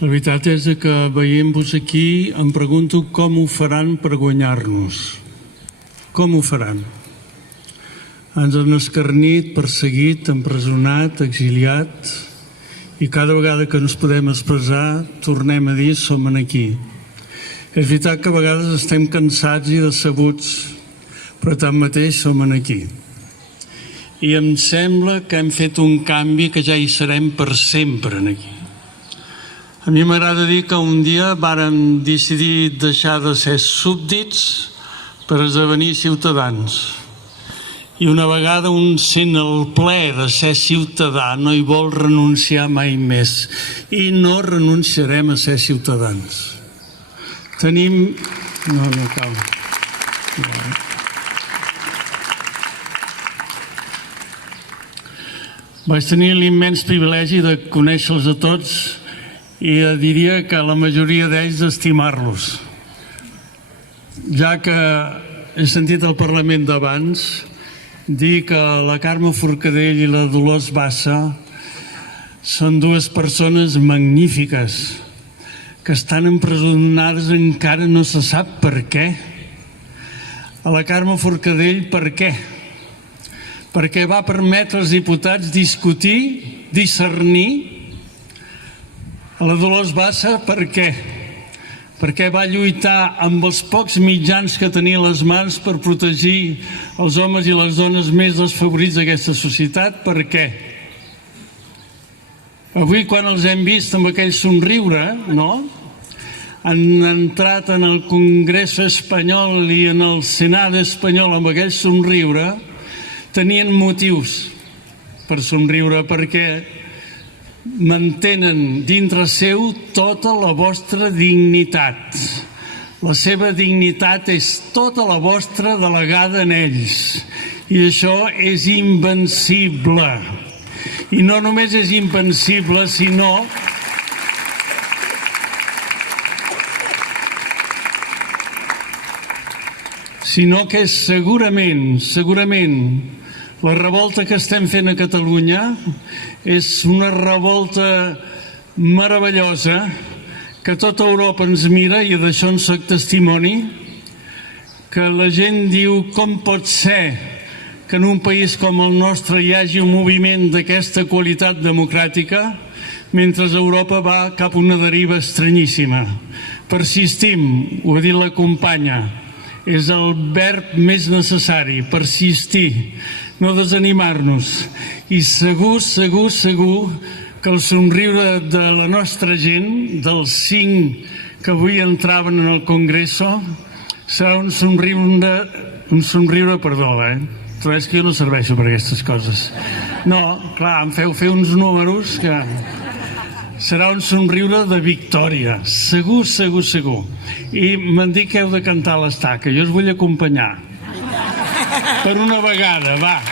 La veritat és que veient-vos aquí em pregunto com ho faran per guanyar-nos. Com ho faran? Ens han escarnit, perseguit, empresonat, exiliat i cada vegada que ens podem expressar tornem a dir som aquí. És veritat que a vegades estem cansats i decebuts, però tanmateix som aquí. I em sembla que hem fet un canvi que ja hi serem per sempre aquí. A mi m'agrada dir que un dia vàrem decidir deixar de ser súbdits per esdevenir ciutadans. I una vegada un sent el plaer de ser ciutadà no hi vol renunciar mai més. I no renunciarem a ser ciutadans. Tenim... No cal. Vaig tenir l'immens privilegi de conèixer-los a tots i diria que la majoria d'ells d'estimar-los. Ja que he sentit al Parlament d'abans dir que la Carme Forcadell i la Dolors Bassa són dues persones magnífiques que estan empresonades encara no se sap per què. A la Carme Forcadell per què? Perquè va permetre als diputats discutir, discernir. A la Dolors Bassa per què? Perquè va lluitar amb els pocs mitjans que tenia a les mans per protegir els homes i les dones més desfavorits d'aquesta societat. Per què? Avui, quan els hem vist amb aquell somriure, no? Han entrat en el Congrés espanyol i en el Senat espanyol amb aquell somriure, tenien motius per somriure perquè mantenen dintre seu tota la vostra dignitat. La seva dignitat és tota la vostra delegada en ells. I això és invencible. I no només és invencible, sinó que és segurament, la revolta que estem fent a Catalunya és una revolta meravellosa que tota Europa ens mira i d'això en soc testimoni, que la gent diu com pot ser que en un país com el nostre hi hagi un moviment d'aquesta qualitat democràtica mentre Europa va cap a una deriva estranyíssima. Persistim, ho ha dit la companya, és el verb més necessari, persistir, no desanimar-nos. I segur que el somriure de la nostra gent, dels 5 que avui entraven en el Congreso, serà un somriure, però és que jo no serveixo per aquestes coses. No, clar, em feu fer uns números que... Serà un somriure de victòria, segur. I m'han dit que heu de cantar l'estaca, jo us vull acompanyar. Per una vegada, va.